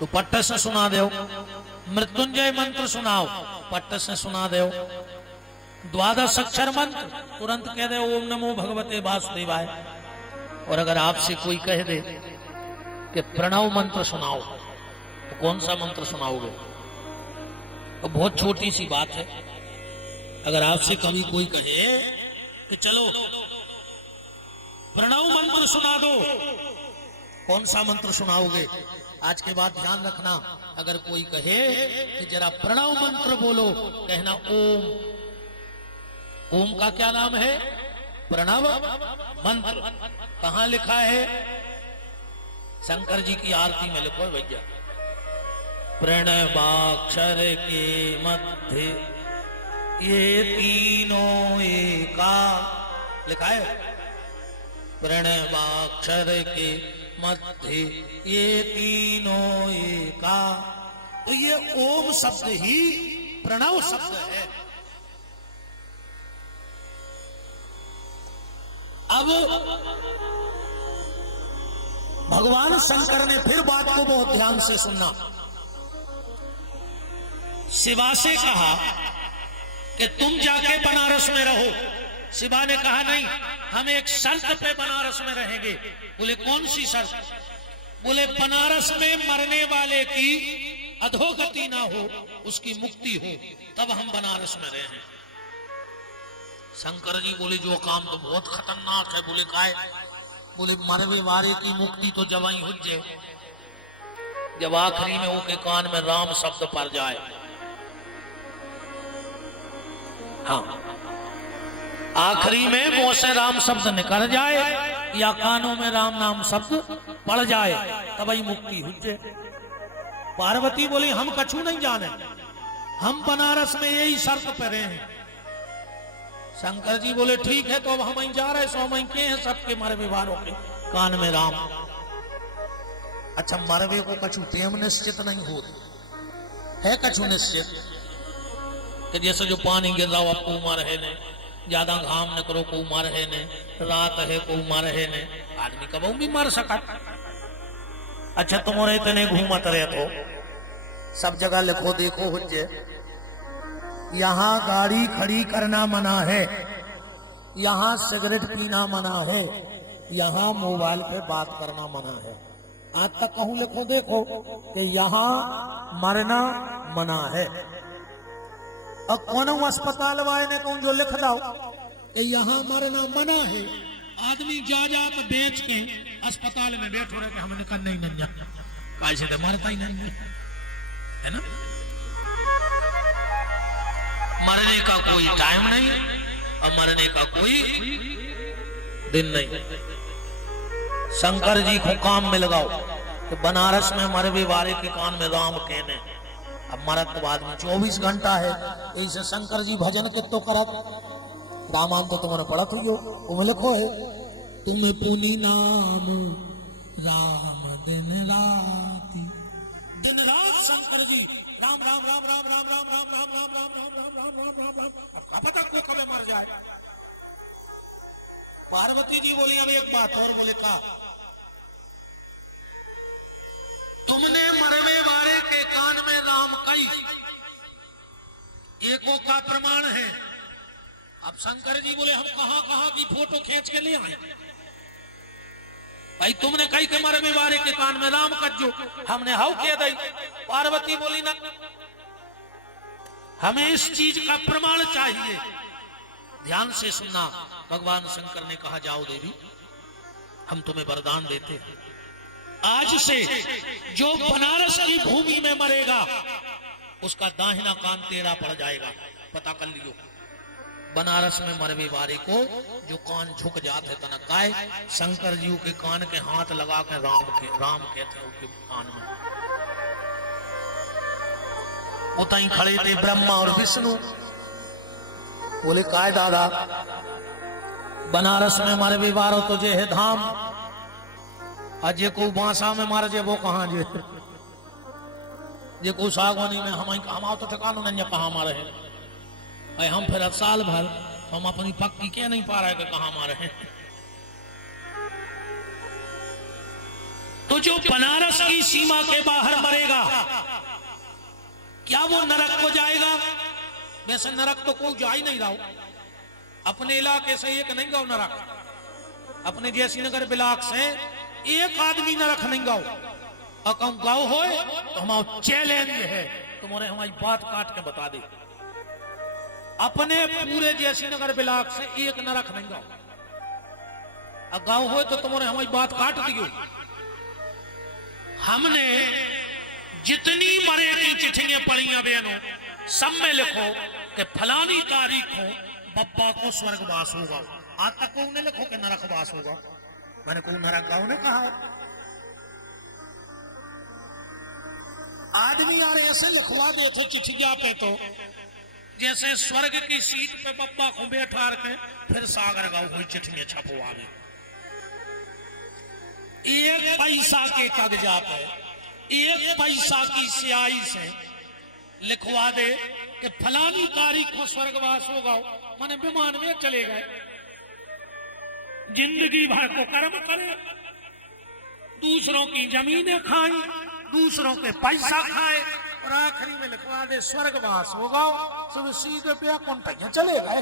तो पट्ट से सुना दो। मृत्युंजय मंत्र सुनाओ, पट्ट से सुना दो। द्वादश अक्षर मंत्र तुरंत कह दे ओम नमो भगवते वासुदेवाय। और अगर आपसे कोई कह दे कि प्रणव मंत्र सुनाओ, तो कौन सा मंत्र सुनाओगे? तो बहुत छोटी सी बात है। अगर आपसे कभी कोई कहे कि चलो प्रणव मंत्र सुना दो, कौन सा मंत्र सुनाओगे? आज के बाद ध्यान रखना, अगर कोई कहे कि जरा प्रणव मंत्र बोलो, कहना ओम। ओम का क्या नाम है? प्रणव मंत्र। कहां लिखा है? शंकर जी की आरती में लिखो भैया। प्रणवाक्षर के मध्य ये तीनों एका, लिखा है। प्रणवाक्षर के मध्य ये तीनों एका। तो ये ओम शब्द ही प्रणव शब्द है। अब भगवान शंकर ने फिर बात को बहुत ध्यान से सुनना। शिवा से कहा कि तुम जाके बनारस में रहो। शिवा ने कहा नहीं, हम एक शर्त पे बनारस में रहेंगे। बोले कौन सी शर्त? बोले बनारस में मरने वाले की अधोगति ना हो, उसकी मुक्ति हो, तब हम बनारस में रहें। शंकर जी बोले जो काम तो बहुत खतरनाक है। बोले काय? बोले मरवे वारे की मुक्ति तो जब ही हुज्जे, जब आखिरी में उसके कान में राम शब्द पड़ जाए। हाँ, आखिरी में मुंह से राम शब्द निकल जाए या कानों में राम नाम शब्द पड़ जाए, तब ही मुक्ति हुज्जे। पार्वती बोली हम कछु नहीं जाने, हम बनारस में यही शर्त पे रहे हैं। शंकर जी बोले ठीक है, तो अब हम जा रहे, सो हम के हैं सबके मरवे वालों के कान में राम। अच्छा, मरवे को कछु टेम निश्चित नहीं हो है, कछु निश्चित कि जैसे जो पानी गिर रहा हो आपको मर है ने, ज्यादा घाम न करो को मर है ने, रात है को मर है ने, आदमी कब भी मर सकता। अच्छा, तुम्हारे इतने घूमत रहे तो सब जगह लिखो देखो हुज्जे। यहां गाड़ी खड़ी करना मना है, यहां सिगरेट पीना मना है, यहां मोबाइल पे बात करना मना है। आज तक कहूं लिखो देखो कि यहां मरना मना है। और कौन अस्पताल वाले ने कहूं जो लिख दो कि यहां मरना मना है। आदमी जायदाद बेच के अस्पताल में बैठो रहे कि हम निकल नहीं कैसे तो मरता ही नहीं है ना। मरने का कोई टाइम नहीं और मरने का कोई दिन नहीं। शंकर जी को काम में लगाओ कि बनारस में मरवे वाले के कान में राम कहने। अब मरद के बाद में 24 घंटा है, ऐसे शंकर जी भजन के तो करत। रामायण तो तुमने पढ़ा थी, वो लिखो है तुम पुनि नाम राम दिन रात। दिन रात शंकर जी राम राम राम राम राम राम राम राम राम राम राम राम राम राम राम राम। अब पता को कब मर जाए। पार्वती जी बोली अब एक बात और। बोले का? तुमने मरवे वाले के कान में राम कही, एको का प्रमाण है। अब शंकर जी बोले हम कहां कहां की फोटो खींच के ले आए भाई। तुमने कही के मरवे वाले के कान में राम कज्जो, हमने हाउ कह दी। पार्वती बोली ना, हमें इस चीज का प्रमाण चाहिए। ध्यान से सुनना। भगवान शंकर ने कहा जाओ देवी, हम तुम्हें वरदान देते हैं। आज से जो बनारस की भूमि में मरेगा उसका दाहिना कान टेढ़ा पड़ जाएगा। पता कर लियो, बनारस में मरवे वाले को जो कान झुक जाते तनकाय, शंकर जी के कान के हाथ लगा के राम कहते हैं उसके कान में। उतई खड़े थे ब्रह्मा और विष्णु। बोले काय दादा, बनारस में मरवे वारो तो जे है धाम, अजय को बांसा में मार जे वो कहां जे को सागवानी में हम तो ठिकानों नहीं कहां मारे हैं भाई। हम फिर साल भर हम अपनी पक्की कह नहीं पा रहे कि कहां मारे हैं। तो जो बनारस की सीमा के बाहर मरेगा क्या वो नरक को जाएगा? वैसे नरक तो कोई जा ही नहीं रहा हो, अपने इलाके से एक नहीं गाओ नरक, अपने जैसी नगर बिलाक से एक आदमी नरक नहीं गाओ। अकाउंट गाओ हो तो हमारा चैलेंज है तुम्हारे हमारी बात काट के बता दे, अपने पूरे जैसी नगर बिलाक से एक नरक नहीं गाओ। अब गाँव हो तो तुम्हारे हमारी बात काट दियो। हमने जितनी मरे की चिट्ठियां पढ़ी बहनों सब में लिखो कि फलानी तारीख को बब्बा को स्वर्गवास होगा। आज तक को उन्हें लिखो कि नरकवास होगा। मैंने को नरक गाँव ने कहा आदमी यार ऐसे लिखवा देते चिट्ठिया पे तो जैसे स्वर्ग की सीट पे बब्बा को बैठा के फिर सागर गाँव हुई चिट्ठियां छपवा दी। एक पैसा के कागजात है, एक पैसा की स्याही से लिखवा दे कि फलानी तारीख को स्वर्गवास होगा। माने विमान में चले गए, जिंदगी भर को कर्म करे, दूसरों की जमीनें खाई, दूसरों के पैसा खाए और आखिरी में लिखवा दे स्वर्गवास होगा। सब सीधे पे कौन चले गए।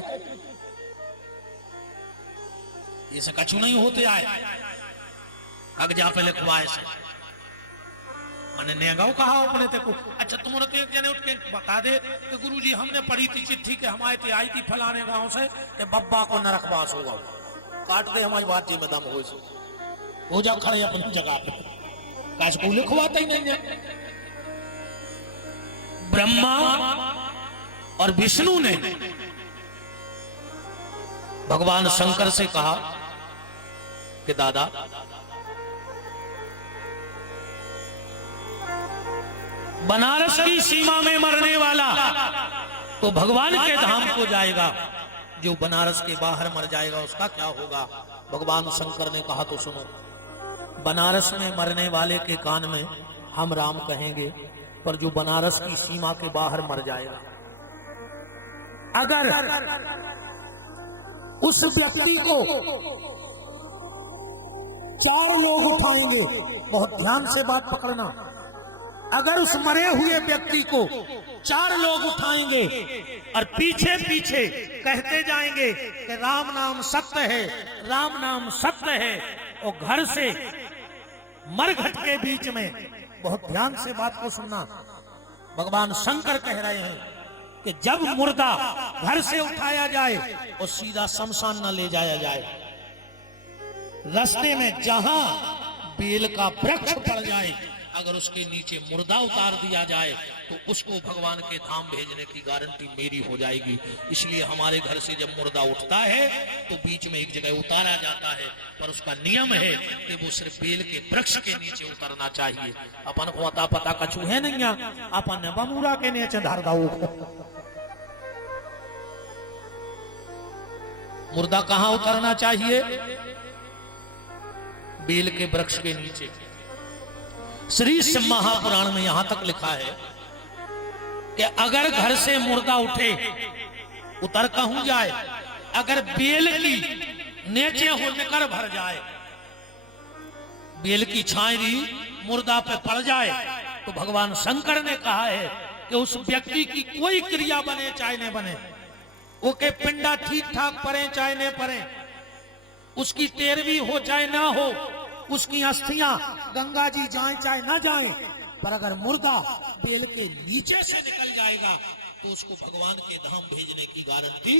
ये सब कछु नहीं होते आए कागजा पे लिखवाए से मैंने नेगाओ कहा अपने ते को। अच्छा तुम्हारे तो एक जने उठ के बता दे कि गुरुजी हमने पढ़ी थी चिट्ठी के हमारे ते आई थी फलाने गांव से कि बब्बा को नरकवास होगा। काट के हमारी बात जी में दम हो जा खड़े अपनी जगह पे, काश को लिखवाता ही नहीं है। ब्रह्मा और विष्णु ने भगवान शंकर से कहा कि दादा बनारस की सीमा में मरने वाला तो भगवान के धाम को जाएगा, जो बनारस के बाहर मर जाएगा उसका क्या होगा? भगवान शंकर ने कहा तो सुनो, बनारस में मरने वाले के कान में हम राम कहेंगे, पर जो बनारस की सीमा के बाहर मर जाएगा अगर उस व्यक्ति को 4 लोग उठाएंगे, बहुत ध्यान से बात पकड़ना, अगर उस मरे हुए व्यक्ति को 4 लोग उठाएंगे और पीछे पीछे कहते जाएंगे कि राम नाम सत्य है, राम नाम सत्य है, और घर से मरघट के बीच में, बहुत ध्यान से बात को सुनना, भगवान शंकर कह रहे हैं कि जब मुर्दा घर से उठाया जाए और सीधा शमशान न ले जाया जाए, रास्ते में जहां बेल का वृक्ष पड़ जाए अगर उसके नीचे मुर्दा उतार दिया जाए तो उसको भगवान के धाम भेजने की गारंटी मेरी हो जाएगी। इसलिए हमारे घर से जब मुर्दा उठता है तो बीच में एक जगह उतारा जाता है, पर उसका नियम है कि वो सिर्फ बेल के वृक्ष के नीचे उतरना चाहिए। अपन को अता पता कछु है नहीं, अपन बमूरा के नीचे धर दो। मुर्दा कहां उतरना चाहिए? बेल के वृक्ष के नीचे। श्री शिव महापुराण में यहां तक लिखा है कि अगर घर से मुर्दा उठे, उतर कहूं जाए, अगर बेल की नीचे होकर भर जाए, बेल की छायरी मुर्दा पे पड़ जाए, तो भगवान शंकर ने कहा है कि उस व्यक्ति की कोई क्रिया बने चाहे न बने, ओके पिंडा ठीक ठाक पड़े चाहे न पड़े, उसकी तेरहवीं हो चाहे ना हो, उसकी अस्थियां गंगा जी जाए चाहे ना जाए, पर अगर मुर्दा बेल के नीचे से निकल जाएगा तो उसको भगवान के धाम भेजने की गारंटी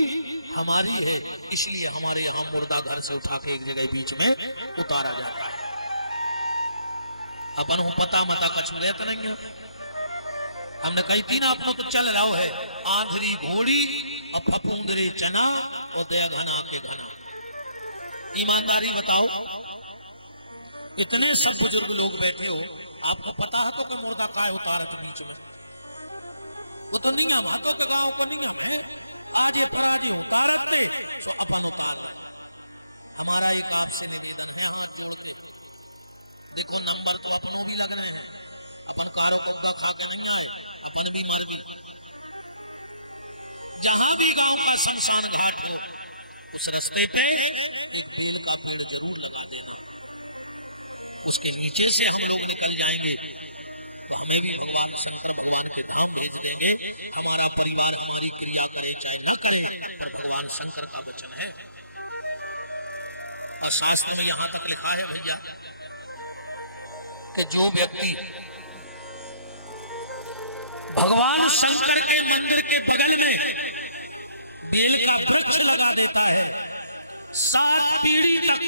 हमारी है। इसलिए हमारे यहाँ मुर्दा घर से उठा के एक जगह बीच में उतारा जाता है। अपन पता मता कछु रहता नहीं है। हमने कही थी ना, अपनों तो चल रहा है आंधरी घोड़ी और फफूंदरे चना और दया घना के घना। ईमानदारी बताओ, इतने सब बुजुर्ग लोग बैठे हो, आपको पता है तो मुर्दा काय उतारा थे बीच में? वो तो नहीं हम तो गाँव को नहीं है, आज ये पराजी उतार के तो अपन उतार। हमारा एक आपसे निवेदन है, हाथ जोड़ के देखो, नंबर तो अपनों भी लग रहे हैं, अपन कारों का खा के नहीं आए, अपन भी मर गए। जहां भी गांव का शमशान घाट हो, उस रास्ते पे एक बेल का पेड़ जरूर लगा देना, उसके लिए पीछे से हम लोग निकल जाएंगे तो हमें भी भगवान शंकर भगवान के धाम भेज देंगे। हमारा परिवार हमारी क्रिया करे चाहे न करे, भगवान शंकर का वचन है। और शास्त्र में यहां तक लिखा है भैया कि जो व्यक्ति भगवान शंकर के मंदिर के बगल में बेल का वृक्ष लगा देता है, 7 पीढ़ी तक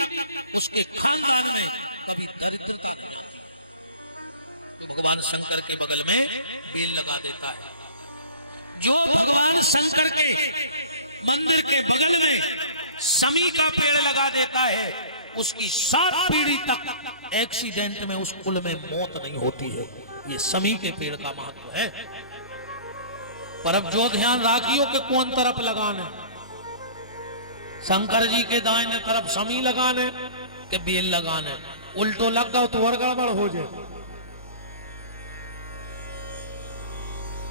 उसके खानदान में कभी दरिद्रता नहीं आती। तो भगवान शंकर के बगल में बेल लगा देता है। जो भगवान शंकर के मंदिर के बगल में समी का पेड़ लगा देता है, उसकी 7 पीढ़ी तक एक्सीडेंट में उस कुल में मौत नहीं होती है। ये समी के पेड़ का महत्व है। पर अब जो ध्यान राखियो कि कौन तरफ लगाने, शंकर जी के दाहिने तरफ समी लगाने के बेल लगाने, उल्टो लग गया तो और गड़बड़ हो जाए।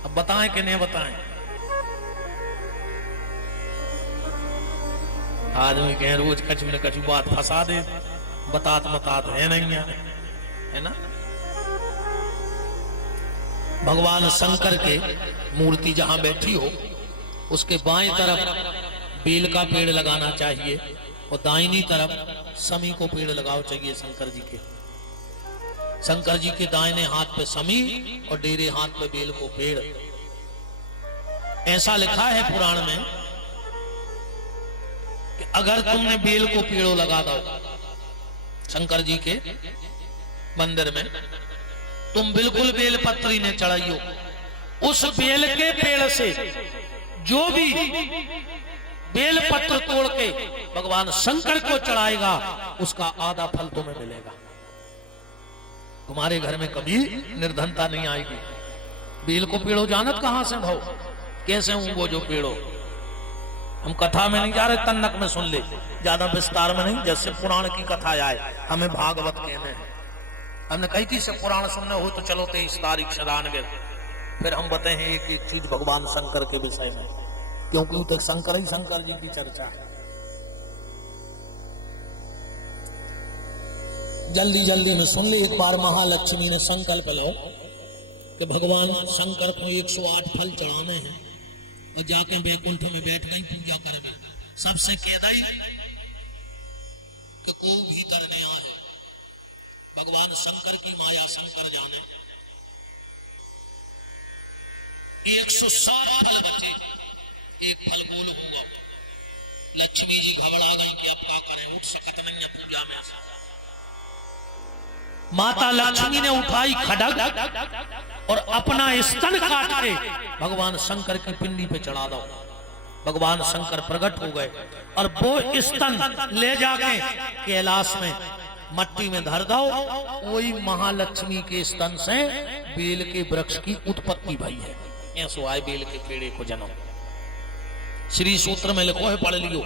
अब बताएं कि नहीं बताएं? आदमी कहें रोज कछु न कछु बात फंसा दे, बतात मतात है नहीं है ना। भगवान शंकर के मूर्ति जहां बैठी हो उसके बाएं तरफ बेल का पेड़ लगाना चाहिए और दाहिनी तरफ समी को पेड़ लगाओ चाहिए शंकर जी के। शंकर जी के दाहिने हाथ पे समी और डेरे हाथ पे बेल को पेड़। ऐसा लिखा है पुराण में कि अगर तुमने बेल को पेड़ों लगा दो शंकर जी के मंदिर में, तुम बिल्कुल बेल पत्री ने चढ़ाइयो, उस बेल के पेड़ से जो भी बेल पत्र तोड़ के भगवान शंकर को चढ़ाएगा उसका आधा फल तुम्हें मिलेगा। तुम्हारे घर में कभी निर्धनता नहीं आएगी। बेल को पेड़ो जानत कहां से भाव, कैसे हूं वो जो पेड़ो। हम कथा में नहीं जा रहे, तन्नक में सुन ले, ज्यादा विस्तार में नहीं, जैसे पुराण की कथा आए। हमें भागवत कहने हैं। हमने कही थी से पुराण सुनने हो तो चलो 23 तारीख शरान गए, फिर हम बताए हैं एक एक चीज भगवान शंकर के विषय में, क्योंकि तो शंकर ही शंकर जी की चर्चा है। जल्दी जल्दी में सुन ले। एक बार महालक्ष्मी ने संकल्प लो कि भगवान शंकर को 108 फल चढ़ाने हैं और जाके बैकुंठ में बैठ गई पूजा कर गई। सबसे कह दई कि कोई भीतर नहीं आए, भगवान शंकर की माया शंकर जाने। 107 फल बचे, एक फल गोल हुआ। लक्ष्मी जी घबरा गई कि अब क्या करें, उठ सकत नहीं है पूजा में से। माता लक्ष्मी ने उठाई खड्ग और अपना स्तन काट के भगवान शंकर की पिंडी पे चढ़ा दो। भगवान शंकर प्रकट हो गए और वो स्तन ले जाके कैलाश में मट्टी में धर दो। वही महालक्ष्मी के स्तन से बेल के वृक्ष की उत्पत्ति भई है। ऐसो आए बेल के पेड़े को जन्म। श्री सूत्र में लिखो है, पढ़ लियो।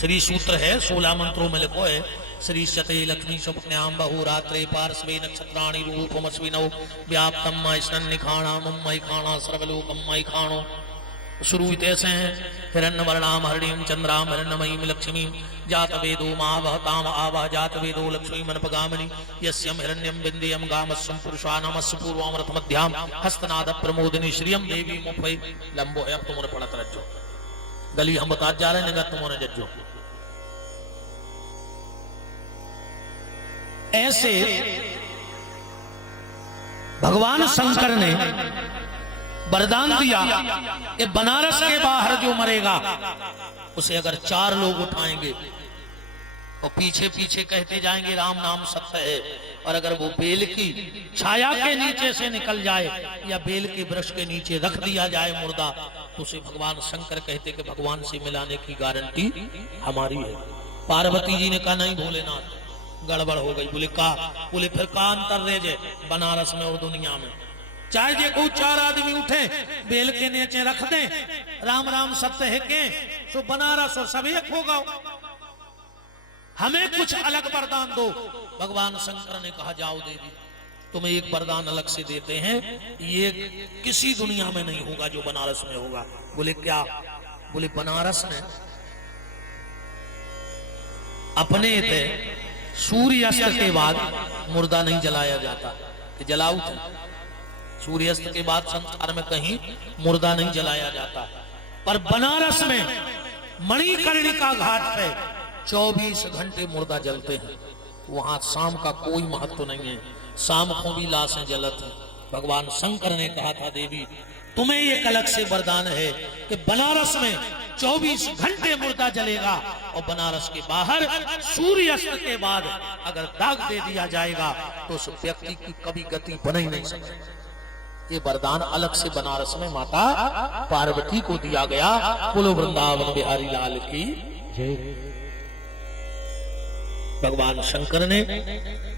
श्री सूत्र है, 16 मंत्रों में लिखो है। श्री शते लक्ष्मी स्वप्न्याम बहु रात्रे पार्श्वे नक्षत्राणि रूपमस्विनौ व्याप्तम मयस्नन् निखाणा मयि खाणा सर्वलोकम मयि खाणो। शुरू ऐसे हैं। हिरण्यवर्णाम हरिणीं चंद्राम हिरण्यमयीं लक्ष्मीं जातवेदो महावहताम आवाह जातवेदो लक्ष्मी मनपगामिनी यस्यं हिरण्यं विन्द्यं गामस्यं पुरुषानामस्य पूर्वामृत मध्याम हस्तनाद प्रमोदिनी श्रियं देवी मुफै लंबो है। अब तुमने पढ़त रज्जो गली हम बता जा रहे हैं, तुमने जज्जो। ऐसे भगवान शंकर ने वरदान दिया कि बनारस के बाहर जो मरेगा उसे अगर 4 लोग उठाएंगे और पीछे पीछे कहते जाएंगे राम नाम सत्य है, और अगर वो बेल की छाया के नीचे से निकल जाए या बेल के वृक्ष के नीचे रख दिया जाए मुर्दा, तो उसे भगवान शंकर कहते कि भगवान से मिलाने की गारंटी हमारी है। पार्वती जी ने कहा नहीं भोलेनाथ, गड़बड़ हो गई। बोले का? बोले फिर का अंतर रह जाए बनारस में और दुनिया में? चाहे जे को 4 आदमी उठे बेल के नीचे रख दे राम राम सत्य है के, तो बनारस और सब एक होगा। हमें कुछ अलग वरदान दो। भगवान शंकर ने कहा जाओ देवी, तुम्हें एक वरदान अलग से देते हैं, ये किसी दुनिया में नहीं होगा जो बनारस में होगा। बोले क्या? बोले बनारस में अपने थे सूर्यास्त के बाद मुर्दा नहीं जलाया जाता, कि जलाऊ थे। सूर्यास्त के बाद संसार में कहीं मुर्दा नहीं जलाया जाता। पर बनारस में मणिकर्णिका घाट पे 24 घंटे मुर्दा जलते हैं। वहां शाम का कोई महत्व नहीं है, शाम को भी लाशें जलत हैं। भगवान शंकर ने कहा था, देवी तुम्हें ये कलक से वरदान है कि बनारस में 24 घंटे मुर्दा जलेगा, और बनारस के बाहर सूर्यास्त के बाद अगर दाग दे दिया जाएगा तो उस व्यक्ति की कभी गति बन ही नहीं सकती। ये वरदान अलग से बनारस में माता पार्वती को दिया गया। बोलो वृंदावन बिहारी लाल की जय। भगवान शंकर ने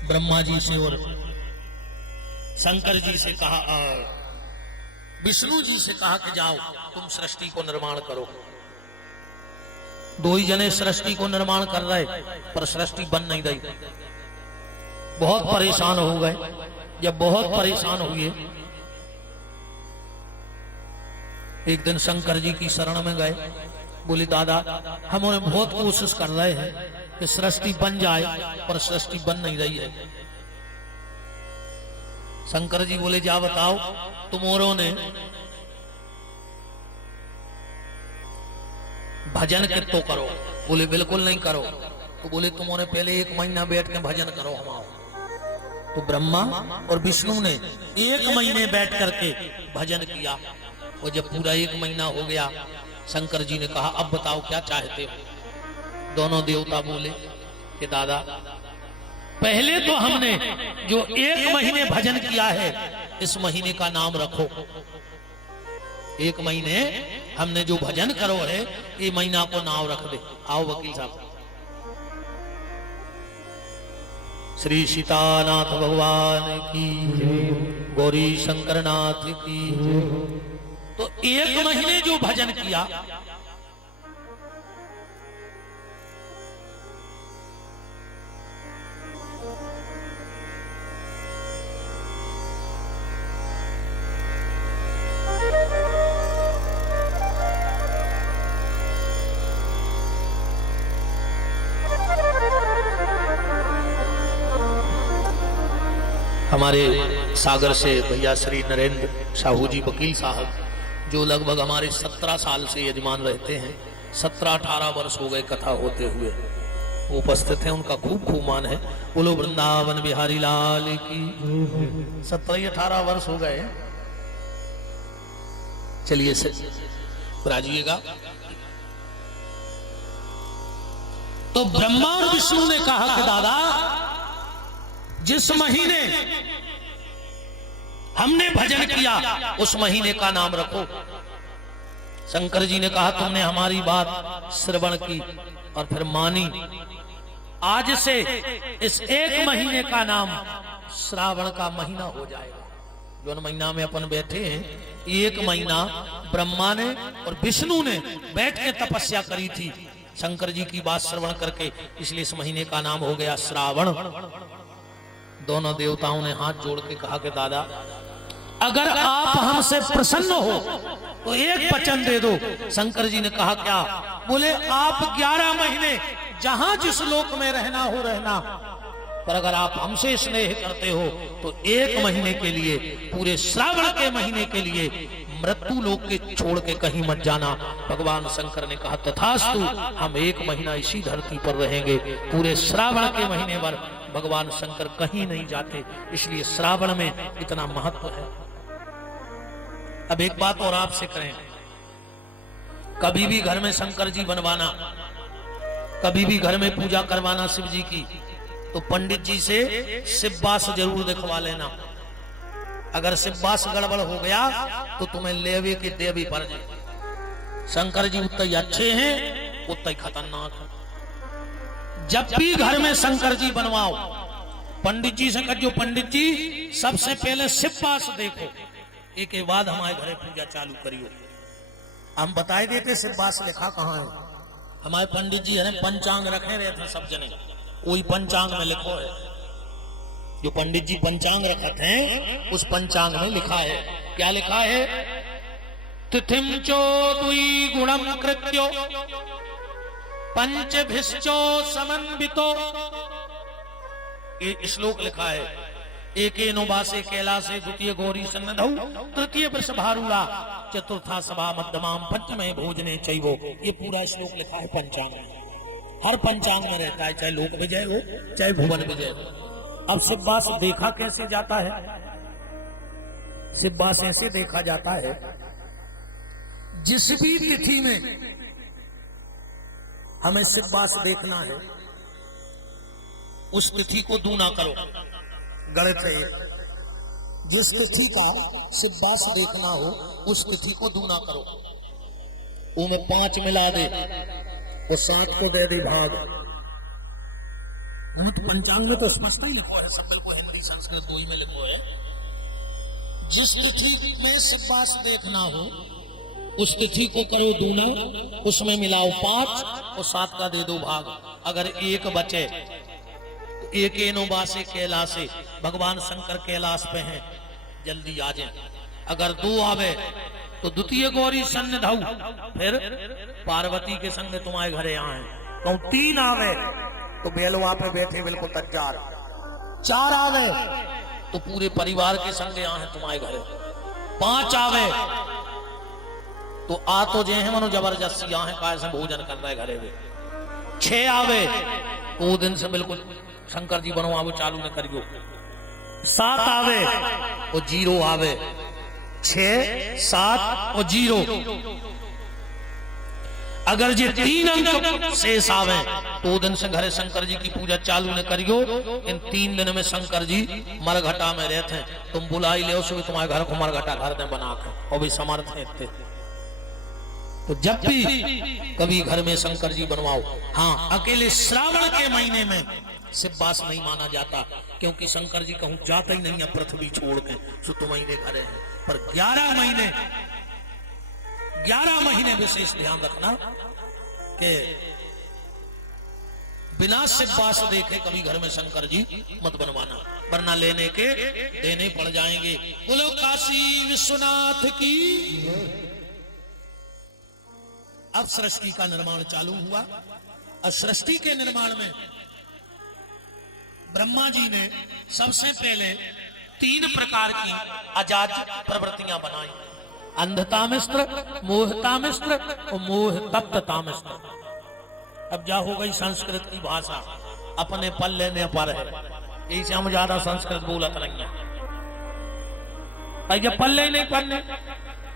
ब्रह्मा जी से और शंकर जी से कहा, विष्णु जी से कहा कि जाओ तुम सृष्टि को निर्माण करो। दो ही जने सृष्टि को निर्माण कर रहे, पर सृष्टि बन नहीं रही। बहुत परेशान हो गए। जब बहुत परेशान हुए, एक दिन शंकर जी की शरण में गए। बोले दादा हम उन्हें बहुत कोशिश कर रहे हैं कि सृष्टि बन जाए, पर सृष्टि बन नहीं रही है। शंकर जी बोले जा बताओ तुमोरों ने भजन कितो करो। बोले बिल्कुल नहीं करो। तो बोले तुमोने पहले 1 महीना बैठ के भजन करो हमारा। तो ब्रह्मा और विष्णु ने 1 महीने बैठ करके भजन किया। और जब पूरा 1 महीना हो गया, शंकर जी ने कहा अब बताओ क्या चाहते हो। दोनों देवता बोले कि दादा पहले तो हमने जो 1 महीने भजन किया है, इस महीने का नाम रखो। 1 महीने हमने जो भजन करो है, ये महीना को नाम रख दे। आओ वकील साहब। श्री सीतानाथ भगवान की, गौरी शंकर नाथ की। तो 1 महीने जो भजन किया, हमारे सागर से भैया श्री नरेंद्र साहू जी वकील साहब, जो लगभग हमारे 17 साल से यजमान रहते हैं, 17-18 वर्ष हो गए कथा होते हुए, वो उपस्थित हैं। उनका खूब खूब मान है। बोलो वृंदावन बिहारी लाल की। 17-18 वर्ष हो गए। चलिए से राजिएगा। तो ब्रह्मा और विष्णु ने कहा कि दादा जिस महीने हमने भजन किया, उस महीने का नाम रखो। शंकर जी ने कहा तुमने हमारी बात श्रवण की और फिर मानी। आज से इस 1 महीने का नाम श्रावण का महीना हो जाएगा। जो महीना में अपन बैठे हैं, 1 महीना ब्रह्मा ने और विष्णु ने बैठ के तपस्या करी थी शंकर जी की बात श्रवण करके, इसलिए इस महीने का नाम हो गया श्रावण। दोनों देवताओं ने हाथ जोड़ के कहा कि दादा अगर आप हमसे प्रसन्न हो तो 1 वचन दे दो। शंकर जी ने कहा क्या? बोले आप 11 महीने जहां जिस लोक में रहना हो रहना, पर अगर आप हमसे स्नेह करते हो तो 1 महीने के लिए, पूरे श्रावण के महीने के लिए मृत्यु लोक के छोड़ के कहीं मत जाना। भगवान शंकर ने कहा तथास्तु, हम 1 महीना इसी धरती पर रहेंगे। पूरे श्रावण के महीने भर भगवान शंकर कहीं नहीं जाते, इसलिए श्रावण में इतना महत्व है। अब एक बात और आपसे करें, कभी भी घर में शंकर जी बनवाना, कभी भी घर में पूजा करवाना शिव जी की, तो पंडित जी से शिववास जरूर दिखवा लेना। अगर शिववास गड़बड़ हो गया तो तुम्हें लेवे के देवी पड़ जाए। शंकर जी उतने ही अच्छे हैं, उतने ही खतरनाक है। जब भी घर में शंकर जी बनवाओ, पंडित जी से कहो पंडित जी सबसे पहले शिववास देखो, एक के बाद हमारे घरे पूजा चालू करियो। हम बताए देते शिववास लिखा कहाँ है। हमारे पंडित जी है पंचांग रखे रहते सब जने, वही पंचांग में लिखो है। जो पंडित जी पंचांग रखते हैं, उस पंचांग में लिखा है, क्या लिखा है? तिथिम चो द्वि गुणम कृत्यो पंचभिश्चो समन्वितो ये श्लोक लिखा है, एके नुबासे कैलासे द्वितीय गौरी सन्नधौ तृतीय वृषभारूढ़ा चतुर्था सभा मध्यमाम पंचमे भोजने चैवो। ये पूरा श्लोक लिखा है पंचांग में, हर पंचांग में रहता है, चाहे लोक विजय हो चाहे भुवन विजय हो। अब सिब्बास देखा कैसे जाता है? सिब्बास ऐसे देखा जाता है, जिस भी तिथि में हमें सिब्बास देखना है उस तिथि को दूना करो। गलत है। जिस तिथि का सिब्बास देखना हो उस तिथि को दूना करो। वो में 5 मिला दे, वो 7 को दे दे भाग। तो पंचांग में तो स्पष्ट ही लिखो है, सब बिल्कुल हिंदी संस्कृत दो ही में लिखो है। जिस तिथि में सिब्बास देखना हो उस तिथि को करो दूना, उसमें मिलाओ 5 और 7 का दे दो भाग। अगर 1 बचे तो एक नुबासे कैलासे, भगवान शंकर कैलाश पे हैं, जल्दी आ जाए। अगर 2 आवे तो द्वितीय गौरी सन्निधौ, फिर पार्वती के संग तुम्हारे घरे आए। तो 3 आवे तो बेलवा पे बैठे बिल्कुल तैयार। 4 आवे तो पूरे परिवार के संग आए तुम्हारे घरे। 5 आवे तो आ तो जे हैं मनो जबरदस्ती यहाँ काय से भोजन कर रहे घरे में। 6 आवे तो वो दिन से बिल्कुल शंकर जी बनवाओ चालू न करियो। 7 आवे तो 0 आवे, 6, 7 और 0। अगर जे 3 अंक शेष आवे तो दिन से घरे शंकर जी की पूजा चालू न करियो। इन 3 दिन में शंकर जी मरघटा में रहते हैं, तुम बुलाई ले उसको तुम्हारे घर को मरघटा घर में बना के, और भी समर्थ है। तो जब भी कभी घर में शंकर जी बनवाओ। हाँ, अकेले श्रावण के महीने में सिब्बास नहीं माना जाता, क्योंकि शंकर जी कहूं जाते ही नहीं है पृथ्वी छोड़ के, सुत महीने घरे हैं। पर 11 महीने विशेष ध्यान रखना कि बिना सिब्बास देखे कभी घर में शंकर जी मत बनवाना, वरना लेने के देने पड़ जाएंगे। बोलो काशी विश्वनाथ की। अब सृष्टि का निर्माण चालू हुआ। और सृष्टि के निर्माण में ब्रह्मा जी ने सबसे पहले 3 प्रकार की अजाज प्रवृत्तियां बनाई। अंधतामिस्त्र, मोहतामिस्त्र और मोह तप्ततामिस्त्र। अब जा हो गई संस्कृत की भाषा, अपने पल्ले ने पर है, इसे हम ज्यादा संस्कृत बोलत नहीं है। जब पल्ले नहीं पढ़ने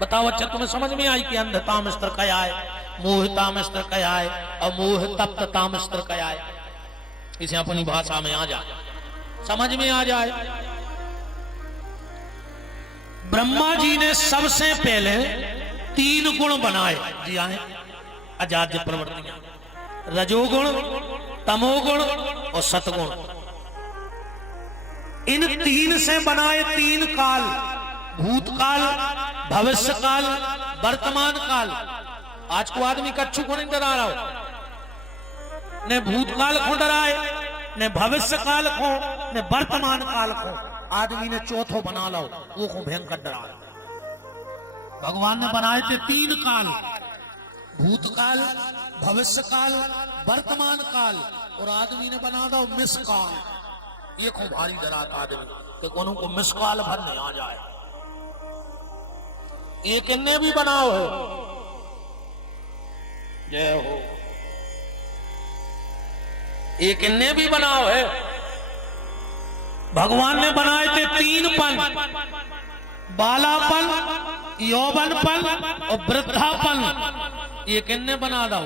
बताओ, अच्छा तुम्हें समझ में आई कि अंधतामिस्त्र क्या है, मोहतामिस्त्र क्या है और मोह तप्ततामिस्त्र क्या है? इसे अपनी भाषा में आ जाए, समझ में आ जाए। ब्रह्मा जी ने सबसे पहले 3 गुण बनाए, जी आए अजाज्य प्रवृत्तियां, रजोगुण, तमोगुण और सतगुण। इन 3 से बनाए 3 काल, भूतकाल, भविष्य काल, वर्तमान काल। आज को आदमी कच्छू को नहीं डरा रहा हो, ने भूतकाल को डराए, ने भविष्य काल को, ने वर्तमान काल को। आदमी ने चौथो बना लो, वो को भयंकर डरा। भगवान ने बनाए थे 3 काल, भूतकाल, भविष्य काल, वर्तमान काल, और आदमी ने बना दो मिस काल। ये को भारी डराता आदमी कि कोनो को मिस काल भर नहीं आ जाए। ये किन्ने भी बनाओ हो, जय हो। ये किन्ने भी बनाओ है। भगवान ने बनाए थे 3 पल, बालापन, यौवनपन और वृद्धापन। ये किन्ने बना दो।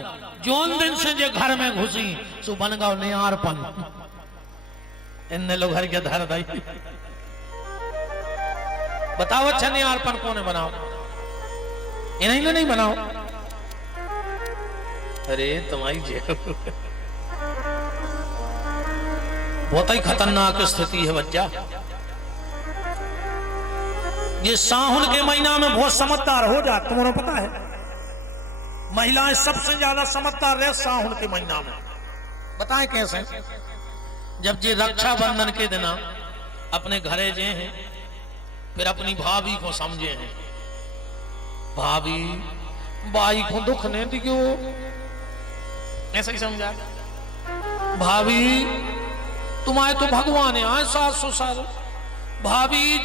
जोन दिन से जो घर में घुसी सो बन गो नियारपन। इन्ने लोग घर के धर दई। बताओ अच्छा नियारपन कौन बनाओ? इन्हें नहीं बनाओ। अरे तुम्हारी जेब बहुत ही खतरनाक स्थिति है बच्चा। ये साहुन के महीना में बहुत समझदार हो जाए, तुम्हें पता है? महिलाएं सबसे ज्यादा समझदार रहे साहुन के महीना में। बताएं कैसे? जब ये रक्षाबंधन के दिन अपने घरे जे हैं, फिर अपनी भाभी को समझे हैं, भाभी बाई को दुख नहीं दियो, ऐसा ही समझा। भाभी तुम्हारे तो भगवान है सास ससुर। भाभी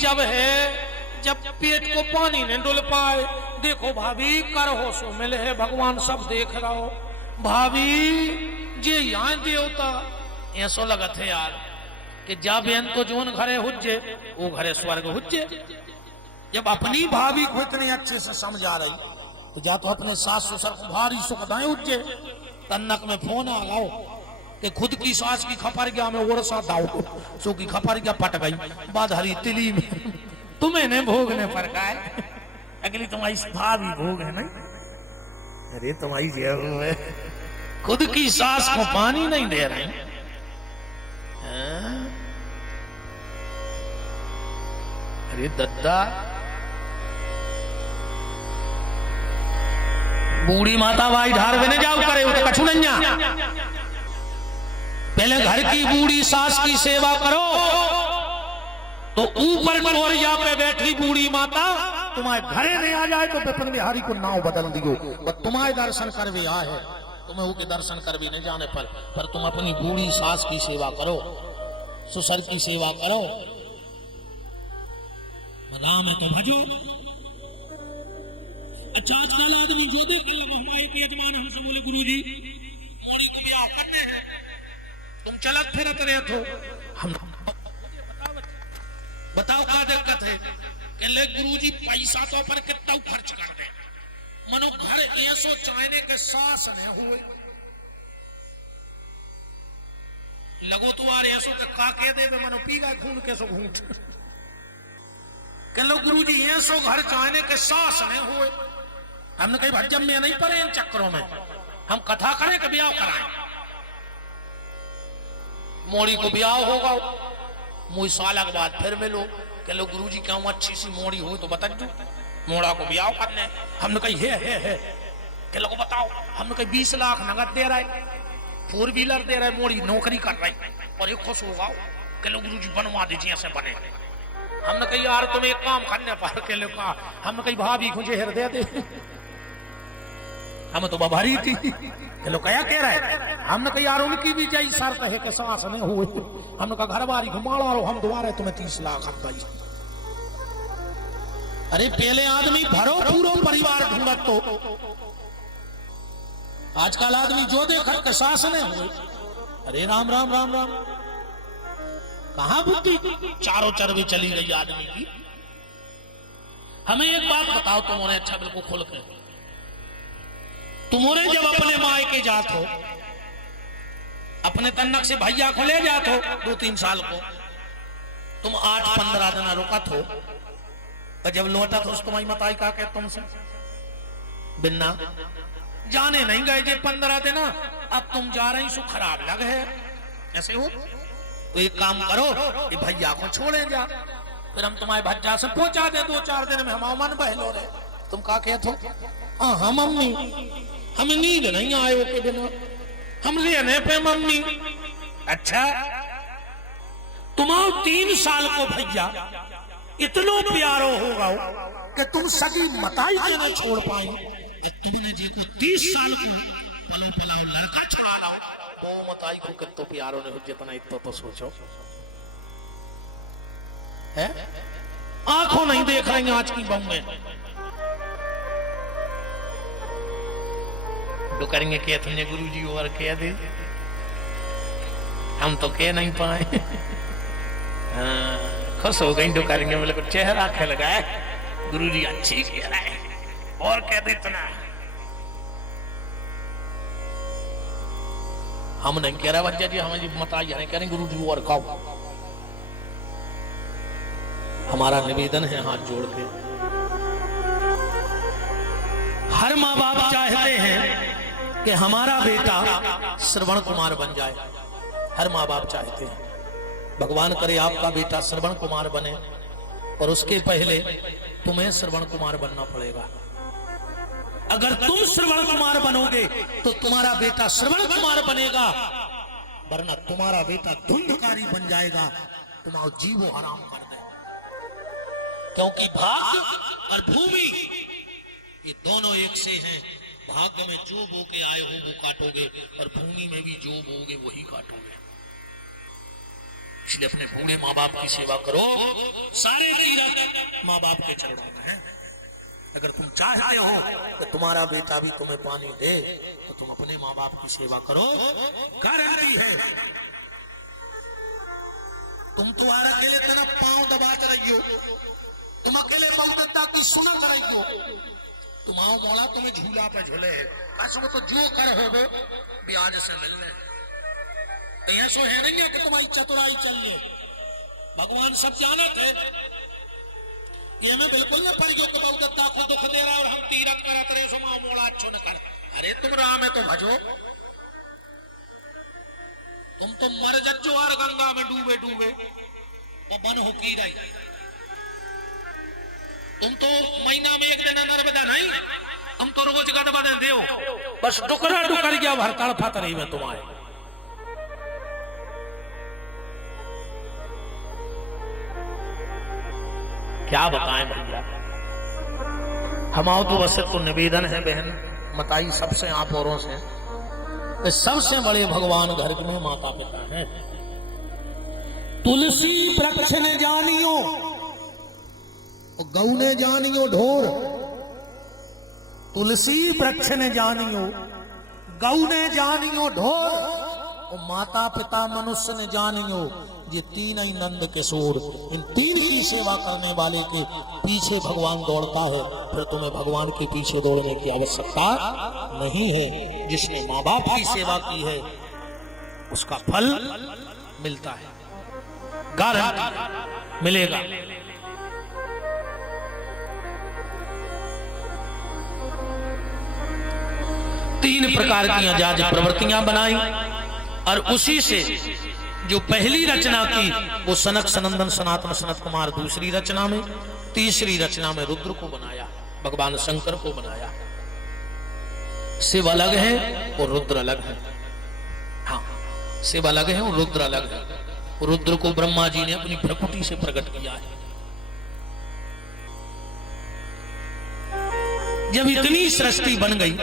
जब पेट को पानी नहीं डुल पाए, देखो भाभी कर हो सो मिले है, भगवान सब देख रहा हो। भाभी जे यहाँ देवता ऐसो लगत है यार कि जा बेन तो जोन घरे हुज्जे वो घरे स्वर्ग हुज्जे। जब अपनी भाभी को इतने अच्छे से समझा रही तो जा तो अपने सास ससुर को भारी सुखदाएं हुज्जे। तन्नक में फोन आ गाओ कि खुद की सास की खपर गया में और सा दाऊ सो की खपर गया पट गई बाद हरी तिली में तुम्हें ने भोगने पर का है। अगली तुम्हारी भाभी भोग है नहीं। अरे तुम्हारी है खुद की सास को पानी नहीं दे रही। अरे दद्दा बूढ़ी माता भाई ढार में जाओ करे वो तो कछु नहीं जा। पहले घर की बूढ़ी सास की सेवा करो तो ऊपर टोरिया पे बैठी बूढ़ी माता तुम्हारे घरे नहीं आ जाए तो विपिन बिहारी को नाव बदल दियो। तुम्हारे दर्शन कर भी आए तुम्हें के दर्शन कर भी नहीं जाने पर तुम अपनी बूढ़ी सास की सेवा करो, ससुर की सेवा करो। राम है तो भजो। अच्छा आजकल आदमी जो देख हमारे यजमान हमसे बोले गुरुजी मोड़ी को ब्याह करने हैं, तुम चलत फिरत रहे थे, हम बताओ क्या दिक्कत है? कहले गुरुजी पैसा तो पर कितना खर्च कर दे, मनो घर ऐसो चाहने के सास न हुए लगो तो आ ऐसो के का कह दे मनो पी गए खून के सो घूट। कहलो गुरुजी ऐसो घर चाहने के सास न हुए। हमने कहीं भज्जम में नहीं पड़े इन चक्करों में, हम कथा करें कि ब्याह कराएं। मोड़ी को ब्याह होगा मुझ साल के बाद फिर मिलो। कह लो गुरुजी क्या अच्छी सी मोड़ी हो तो बता दो, मोड़ा को ब्याह करने। हमने कही है कह लो बताओ। हमने कही 20 लाख नगद दे रहा है, 4 व्हीलर दे रहा है, मोड़ी नौकरी कर रही और एक खुश होगा। कह लो गुरुजी बनवा दीजिए ऐसे बने। हमने कही यार तुम एक काम करने पर कह लो कहा। हमने कही भाभी मुझे हृदय दे, हम तो बभारी थी। चलो क्या कह रहा है? हमने कहा यार उनकी भी जय शर्त है कि सास नहीं हुए। हमने कहा घर बारी घुमाड़ा लो, हम दोबारा तुम्हें 30 लाख भाई। अरे पहले आदमी भरो पूरा परिवार ढूंढत तो आजकल आदमी जो देख के सास नहीं हुए। अरे राम राम राम राम कहां बुद्धि चारों चरबी चली गई आदमी की। हमें एक बात बताओ तुम्हारे अच्छा बिल्कुल खोल कर, तुम्हारे जब अपने माए के जात हो, अपने तन्नक से भैया को ले जात हो 2-3 साल को, तुम 8-15 दिन रुकत हो और जब लौटत हो तुम्हारी मताई का कहते तुमसे बिन्ना जाने नहीं गए जे 15 दिन, अब तुम जा रही सो खराब लग है ऐसे हो तो एक काम करो ये भैया को छोड़े जा, फिर हम तुम्हारे भज्जा से पहुंचा दे 2-4 दिन में हम मन बहलो रहे। तुम का कहते हो? हाँ मम्मी हमें नींद नहीं आयो के बिना हम लेने पे मम्मी। अच्छा तुम्हारे 3 साल को भैया इतनो प्यारो होगा कि तुम सगी मताई के ना छोड़ पाई। तुमने जी को 30 साल को पलो पलाओ लड़का छुड़ा लाओ, वो मताई को कितो प्यारो ने जितना इतो तो सोचो है। आंखों नहीं देख रही आज की बहू में तो करेंगे क्या तुमने गुरुजी और कह दे, हम तो कह नहीं पाए। खुश हो गई तो करेंगे बोले को चेहरा खे लगाए गुरुजी अच्छी कह रहा है और कह दे इतना। हम नहीं कह रहा बच्चा जी हमें जी मत आ जाए करें गुरुजी और खाओ। हमारा निवेदन है हाथ जोड़ के, हर माँ बाप चाहते हैं कि हमारा बेटा श्रवण कुमार बन जाए। हर माँ बाप चाहते हैं, भगवान करे आपका बेटा श्रवण कुमार बने और उसके पहले तुम्हें श्रवण कुमार बनना पड़ेगा। अगर तुम श्रवण कुमार बनोगे तो तुम्हारा बेटा श्रवण कुमार बनेगा, वरना तुम्हारा बेटा धुंधकारी बन जाएगा, तुम्हारा जीवो हराम कर दे। क्योंकि भाग्य और भूमि ये दोनों एक से हैं। भाग्य में जो बो के आए हो वो काटोगे और भूमि में भी जो बोगे वही काटोगे। इसलिए अपने बूढ़े माँ बाप की सेवा करो। सारे तीरथ माँ बाप के चरणों में है। अगर तुम चाहते हो कि तुम्हारा बेटा भी तुम्हें पानी दे तो तुम अपने माँ बाप की सेवा करो। गारंटी है। तुम तुम्हारे अकेले तेरा पांव दबाते रहियो, तुम अकेले बहुदत्ता की सुनत रहियो, तुम्हारा मोड़ा तुम्हें झूला पे झूले। कसम तो जो कर हो ब्याज से मिलने तो यह सो है नहीं है कि तुम्हारी चतुराई चाहिए। भगवान सब जाने थे। ये मैं बिल्कुल न परियो के बहुदत्ता को दुख दे रहा और हम तीरथ करत रहे सो मां मोड़ा अच्छो न कर। अरे तुम राम है तो भजो। तुम तो मर जज्जो और गंगा में डूबे डूबे वो बन हो की रही। तुम तो महीना में एक दिन नर्मदा नहीं, तुम तो रोज गदबा दे हो। बस डुकरा डुकर गया भर तड़फत रही मैं तुम्हारे। क्या बताएं भैया। हमारा तो बस तो निवेदन है बहन मताई सबसे आप औरों से, सबसे बड़े भगवान घर में माता पिता है। तुलसी वृक्ष ने जानियो गौ ने जानियो ढोर। तुलसी वृक्ष ने जानियो गौ ने जानियो ढोर और माता पिता मनुष्य ने जानियो ये तीन ही नंद किशोर। इन तीन की सेवा करने वाले के पीछे भगवान दौड़ता है। फिर तुम्हें भगवान के पीछे दौड़ने की आवश्यकता नहीं है। जिसने माँ बाप की सेवा की है उसका फल मिलता है, गारंटी मिलेगा। तीन प्रकार की अजाज प्रवृत्तियां बनाई और उसी से जो पहली रचना की वो सनक सनंदन सनातन सनत कुमार दूसरी रचना में, तीसरी रचना में रुद्र को बनाया, भगवान शंकर को बनाया। शिव अलग है और रुद्र अलग है। हाँ, शिव अलग है और रुद्र अलग है। रुद्र को ब्रह्मा जी ने अपनी प्रकृति से प्रकट किया है। जब इतनी सृष्टि बन गई,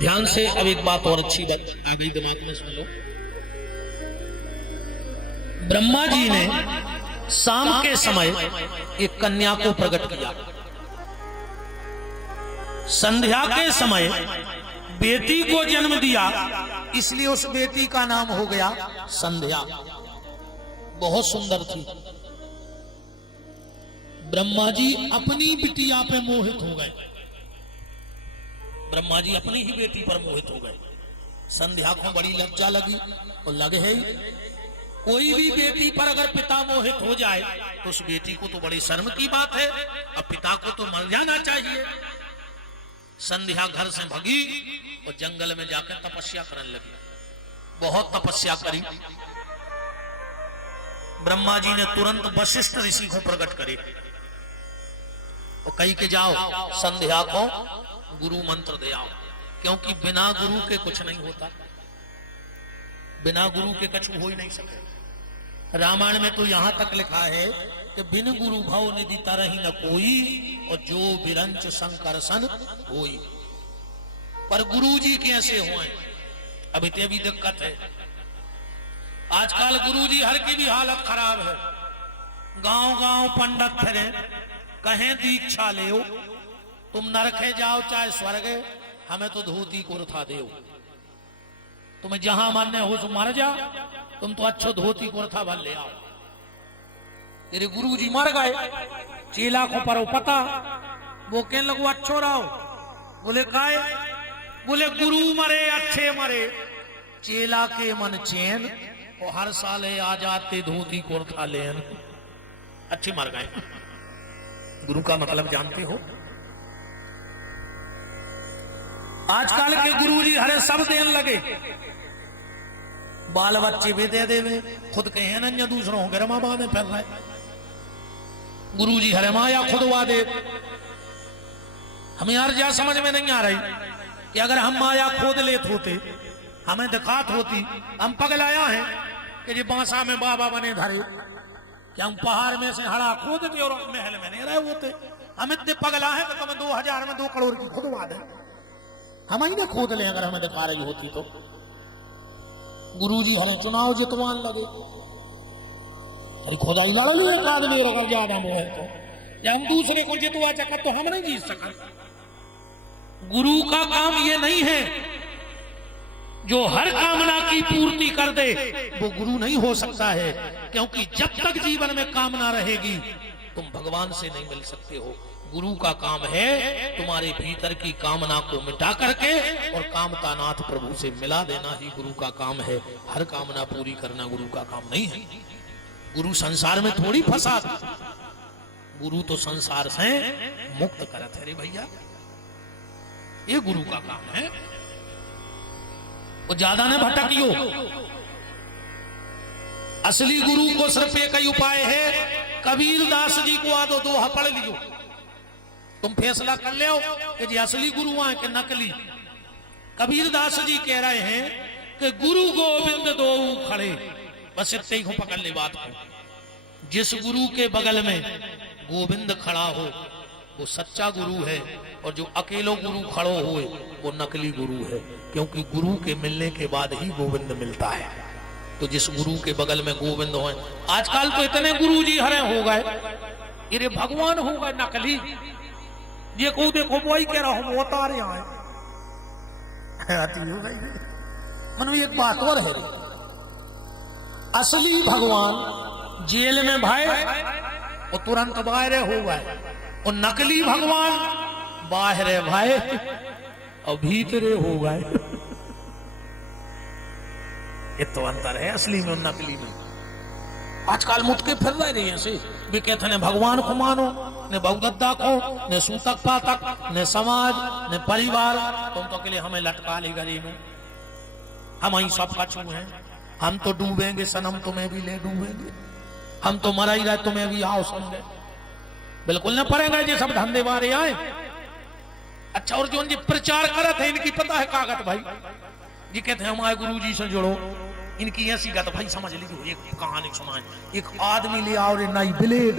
ध्यान से अब एक बात और अच्छी बात आ गई दिमाग में, सुन लो। ब्रह्मा जी ने शाम के समय एक कन्या को प्रकट किया। संध्या के समय बेटी को जन्म दिया, इसलिए उस बेटी का नाम हो गया संध्या। बहुत सुंदर थी। ब्रह्मा जी अपनी बिटिया पे मोहित हो गए। ब्रह्मा जी अपनी ही बेटी पर मोहित हो गए। संध्या को बड़ी लज्जा लगी और लगे है कोई भी बेटी पर अगर पिता मोहित हो जाए तो उस बेटी को तो बड़ी शर्म की बात है, अब पिता को तो मर जाना चाहिए। संध्या घर से भगी और जंगल में जाकर तपस्या करने लगी। बहुत तपस्या करी। ब्रह्मा जी ने तुरंत वशिष्ठ ऋषि को प्रकट करे और कही के जाओ संध्या को गुरु मंत्र दे आओ, क्योंकि बिना गुरु के कुछ नहीं होता। बिना गुरु के कछु हो ही नहीं सके। रामायण में तो यहां तक लिखा है कि बिन गुरु भव निधि तरहि न कोई और जो बिरंच शंकर सन होई। पर गुरु जी कैसे हुए अभी तो भी दिक्कत है। आजकल गुरु जी हर की भी हालत खराब है। गांव गांव पंडित फिरे, कहें दीक्षा ले, तुम नरके जाओ चाहे स्वर्ग, हमें तो धोती कुर्ता दे। तुम्हें जहां मानने हो तो मर जा, तुम तो अच्छो धोती कुर्ता भर ले आओ। तेरे गुरु जी मर गए, चेला को परो पता, वो कहने लगो अच्छो रहो। बोले काहे? बोले गुरु मरे अच्छे मरे, चेला के मन चैन और हर साल आ जाते धोती कुर्ता लेन। अच्छे मर गए। गुरु का मतलब जानते हो? आजकल के गुरुजी हरे सब देन लगे। बाल बच्चे भी दे देवे, खुद कहे न दूसरों के रमा बांधे फिर रहे। गुरुजी हरे माया खुदवा दे। हमें यार जा समझ में नहीं आ रही कि अगर हम माया खोद लेते होते, हमें दिखात होती, हम पगलाया है कि जी बांसा में बाबा बने धरे, कि हम पहाड़ में से हड़ा खोदते और महल में नहीं रहे होते। हम इतने पगला है कि तुम्हें 2000 में 2 करोड़ की खुदवा दे। हम ही ना खोद ले अगर हमें दिखा रही होती तो। गुरुजी हमें चुनाव जितवान लगे, अरे खुदा लड़ लो एक आदमी अगर ज्यादा वो है तो, या हम दूसरे को जितवा चक्कर तो हम नहीं जीत सके। गुरु का काम ये नहीं है जो हर कामना की पूर्ति कर दे, वो गुरु नहीं हो सकता है, क्योंकि जब तक जीवन में कामना रहेगी तुम भगवान से नहीं मिल सकते हो। गुरु का काम है तुम्हारे भीतर की कामना को मिटा करके और कामतानाथ प्रभु से मिला देना ही गुरु का काम है। हर कामना पूरी करना गुरु का काम नहीं है। गुरु संसार में थोड़ी फंसा, गुरु तो संसार से मुक्त करत है रे भैया, ये गुरु का काम है। वो ज्यादा न भटकियो, असली गुरु को सिर्फ एक ही उपाय है, कबीर दास जी को आदो दोहा पढ़ लियो, तुम फैसला कर ले कि जी असली गुरु आए कि नकली। कबीर दास जी कह रहे हैं कि गुरु गोविंद दो खड़े, बस इतने ही पकड़ ले बात को। जिस गुरु के बगल में गोविंद खड़ा हो वो सच्चा गुरु है, और जो अकेलो गुरु खड़ो हुए वो नकली गुरु है, क्योंकि गुरु के मिलने के बाद ही गोविंद मिलता है। तो जिस गुरु के बगल में गोविंद हो, आजकल तो इतने गुरु जी हरे हो गए, ये भगवान हो गए नकली। ये को देखो वही कह रहा हूं, वो तारे आए मन एक बात और है, असली भगवान जेल में भाई वो तुरंत बाहर हो गए, और नकली भगवान बाहर भाई और भीतरे हो गए। ये तो अंतर है असली में और नकली में। आजकल मुटके फिर रहे हैं से भी कहते ने भगवान को मानो, ने बहुदत्ता को, ने सूतक पातक, ने समाज, ने परिवार, तुम तो के लिए हमें लटका ले गली में, हम ही सब कछु हैं, हम तो डूबेंगे सनम तुम्हें भी ले डूबेंगे, हम तो मरा ही रहे तुम्हें भी आओ समझे। बिल्कुल न पड़ेगा ये सब धंधे वाले आए। अच्छा, और जो प्रचार करत है इनकी पता है कागत भाई, ये कहते हैं हमारे गुरु जी से जुड़ो, इनकी ऐसी गत भाई समझ लीजिए। एक कहानी सुनाए, एक आदमी ले आओ रे नई ब्लेड,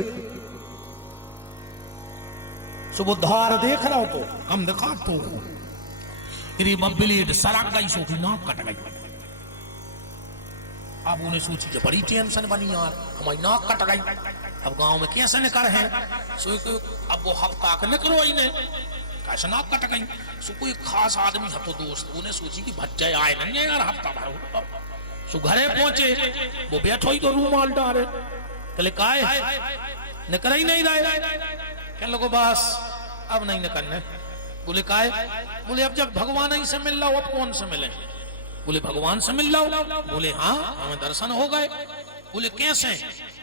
सुबह धार देख रहा हो तो हम दिखा तो ब्लेड सड़क गई, सो की नाक कट गई। अब उन्हें सोची कि बड़ी टेंशन बनी यार, हमारी नाक कट गई, अब गांव में कैसे निकल है। अब वो हफ्ता का निकलो इन्हें कैसे नाक कट गई। सो कोई खास आदमी है तो दोस्त, उन्हें सोची कि बच्चे आए नहीं है यार हफ्ता भर। सो घरे पहुंचे, वो बैठो ही तो रूमाल डाले, कहले काय निकल ही नहीं रहे, कहने लगो बस अब नहीं निकलने। बोले काय, बोले अब जब भगवान ही से मिल रहा हो अब कौन से मिले। बोले भगवान से मिल रहा हो। बोले हाँ हमें दर्शन हो गए। बोले कैसे।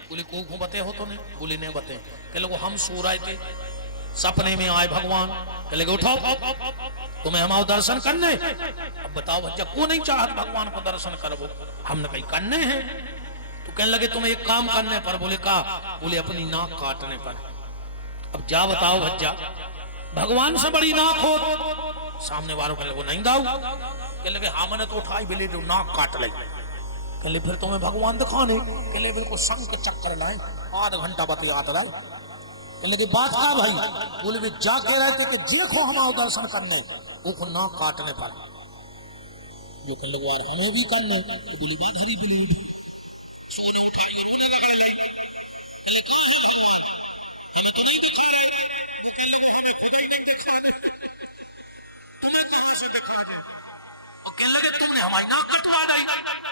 बोले को बते हो तो नहीं। बोले नहीं बते। कहले लगो हम सो रहे थे, सपने में आए भगवान, कहले उठो तुम्हें हमारे दर्शन करने। अब बताओ भज्जा को नहीं चाहत भगवान को दर्शन करबो, हमने कहीं करने हैं। तो कहने लगे तुम्हें एक काम करने पर। बोले का। बोले अपनी नाक काटने पर। अब जा बताओ भज्जा, भगवान से बड़ी नाक हो। सामने वालों कहने लगे नहीं दाऊ, कहने लगे हाँ मैंने तो उठाई बेले जो नाक काट ली। कहले फिर तुम्हें भगवान दिखाने। कहले बिल्कुल संग चक्कर लाए, आध घंटा बतियात रहे। तो बात का भाई। बोले वे जा कह रहे थे कि देखो हमारे दर्शन करने, वो नाक काटने पर। जो कहने लगे यार हमें भी करने। तो बोली बात हरी बोली हमारी नाक कटवा रही।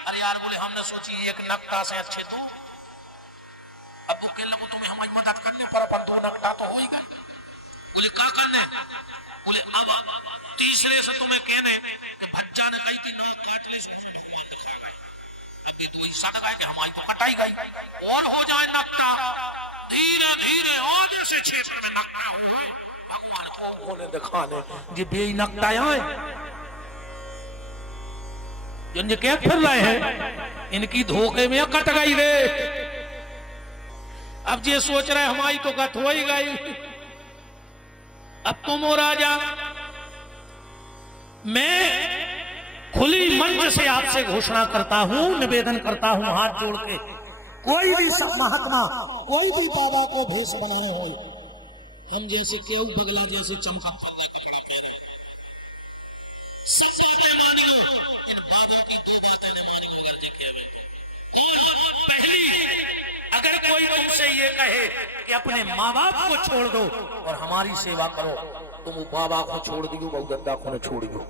अरे यार बोले हमने सोची एक नकटा से अच्छे दो। अब वो कहने लगे तुम्हें हमारी मदद करने पर दो नकटा तो हो ही गए। बोले क्या करने। बोले अब तीसरे से तुम्हें कहने कि बच्चा ने लाई थी नाक काट ले, भगवान दिखा गए। अभी तो सड़ गए कि हमारी तो कटाई गई, और हो जाए नकटा। धीरे धीरे और से क्षेत्र में नकटा हुआ भगवान को बोले दिखाने ये बे नकटा आए जो क्या फिर रहे हैं, इनकी धोखे में कट गई रे। अब ये सोच रहे हमारी तो गत हो ही गई। अब तुम हो राजा, मैं खुली मंच से आपसे घोषणा करता हूं, निवेदन करता हूं हाथ जोड़ के, कोई भी सब महात्मा कोई भी बाबा को भेष बनाए हो, हम जैसे केहू बगला जैसे चमका फल्ला कपड़ा पहने, सब बातें मानियो, इन बाबों की दो बातें न मानियो। अगर तुमसे ये कहे कि अपने माँ बाप को छोड़ दो और हमारी सेवा करो, तुम बाबा को छोड़ दियो, बहुगंगा को न छोड़ियो।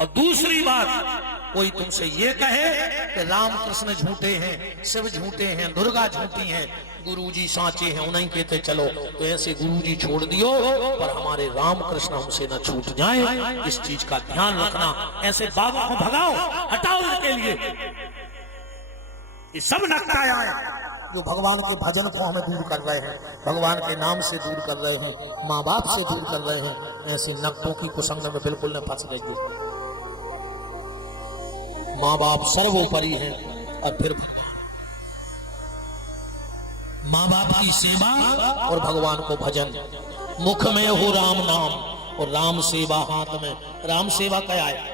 और दूसरी बात, कोई तुमसे ये कहे कि राम कृष्ण झूठे हैं, शिव झूठे हैं, दुर्गा झूठी हैं, गुरुजी साचे हैं, उन्हीं कहते चलो, तो ऐसे गुरुजी छोड़ दियो पर हमारे राम कृष्ण हमसे न छूट जाए, इस चीज का ध्यान रखना। ऐसे बाबा को भगाओ, हटाओ इनके लिए। ये सब नक्काया है जो भगवान के भजन को हमें दूर कर रहे हैं, भगवान के नाम से दूर कर रहे हैं, माँ बाप से दूर कर रहे हैं। ऐसे नक्कों की कुसंग में बिल्कुल न फंस गए। माँ बाप सर्वोपरि है, और फिर माँ बाप की सेवा और भगवान को भजन। मुख में हो राम नाम और राम सेवा हाथ में। राम सेवा क्या है?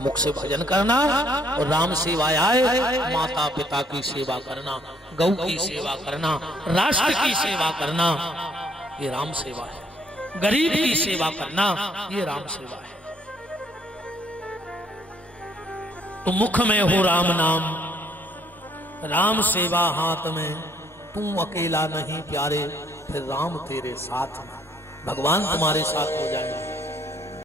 मुख से भजन करना, और राम सेवा आए माता पिता की सेवा करना, गौ की सेवा करना, राष्ट्र की सेवा करना, ये राम सेवा है। गरीब की सेवा करना, ये राम सेवा है। तो मुख में हो राम नाम, राम सेवा हाथ में, तू अकेला नहीं प्यारे, फिर राम तेरे साथ में। भगवान तुम्हारे साथ हो जाए।